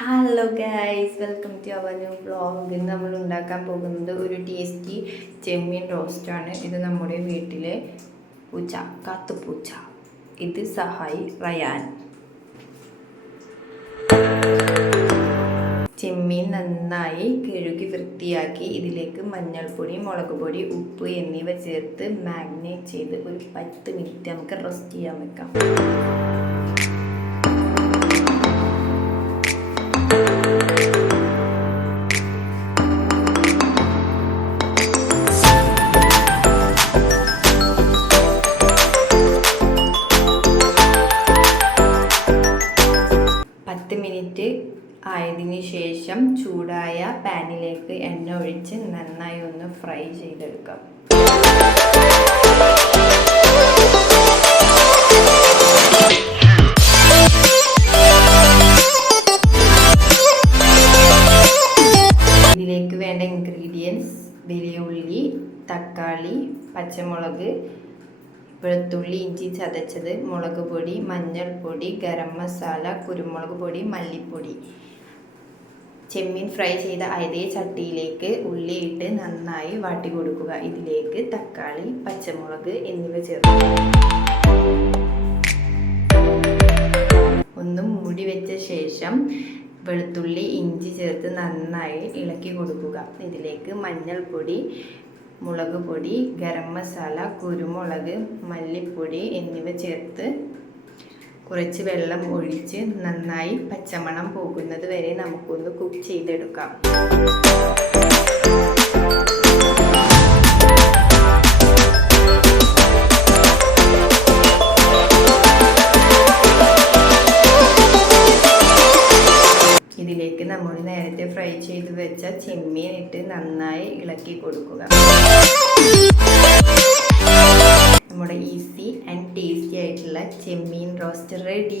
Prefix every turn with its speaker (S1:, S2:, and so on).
S1: Hello guys welcome to our new vlog ഇന്ന് നമ്മൾ ഉണ്ടാക്കാൻ പോകുന്നത് ഒരു ടേസ്റ്റി ചെമ്മീൻ റോസ്റ്റാണ് ഇത് നമ്മുടെ വീട്ടിലെ പൂച്ച കാത്തുപൂച്ച ഇത് സഹായി റയാൻ. ചെമ്മീൻ നന്നായി കഴുകി വൃത്തിയാക്കി ഇതിലേക്ക് മഞ്ഞൾപ്പൊടി മുളക് പൊടി ഉപ്പ് എന്നിവ ചേർത്ത് മാഗ്നേറ്റ് ചെയ്ത് ഒരു പത്ത് മിനിറ്റ് നമുക്ക് റെസ്റ്റ് ചെയ്യാൻ വെക്കാം. മിനിറ്റ് ആയതിനു ശേഷം ചൂടായ പാനിലേക്ക് എണ്ണ ഒഴിച്ച് നന്നായി ഒന്ന് ഫ്രൈ ചെയ്തെടുക്കാം. ഇതിലേക്ക് വേണ്ട ഇൻഗ്രീഡിയൻസ് വലിയ ഉള്ളി തക്കാളി പച്ചമുളക് വെളുത്തുള്ളി ഇഞ്ചി ചതച്ചത് മുളക് പൊടി മഞ്ഞൾപ്പൊടി ഗരം മസാല കുരുമുളക് പൊടി മല്ലിപ്പൊടി. ചെമ്മീൻ ഫ്രൈ ചെയ്ത അതേ ചട്ടിയിലേക്ക് ഉള്ളിയിട്ട് നന്നായി വാട്ടി കൊടുക്കുക. ഇതിലേക്ക് തക്കാളി പച്ചമുളക് എന്നിവ ചേർക്കുക. ഒന്ന് മൂടി വെച്ച ശേഷം വെളുത്തുള്ളി ഇഞ്ചി ചേർത്ത് നന്നായി ഇളക്കി കൊടുക്കുക. ഇതിലേക്ക് മഞ്ഞൾപ്പൊടി മുളക് പൊടി ഗരം മസാല കുരുമുളക് മല്ലിപ്പൊടി എന്നിവ ചേർത്ത് കുറച്ച് വെള്ളം ഒഴിച്ച് നന്നായി പച്ചമണം പോകുന്നത് വരെ നമുക്കൊന്ന് കുക്ക് ചെയ്തെടുക്കാം. ഇതിലേക്ക് നമ്മൾ നേരത്തെ ഫ്രൈ ചെയ്ത് വെച്ച ചെമ്മീൻ ഇട്ട് നന്നായി ഇളക്കി കൊടുക്കുക. നമ്മുടെ ഈസി ആൻഡ് ടേസ്റ്റി ആയിട്ടുള്ള ചെമ്മീൻ റോസ്റ്റ് റെഡി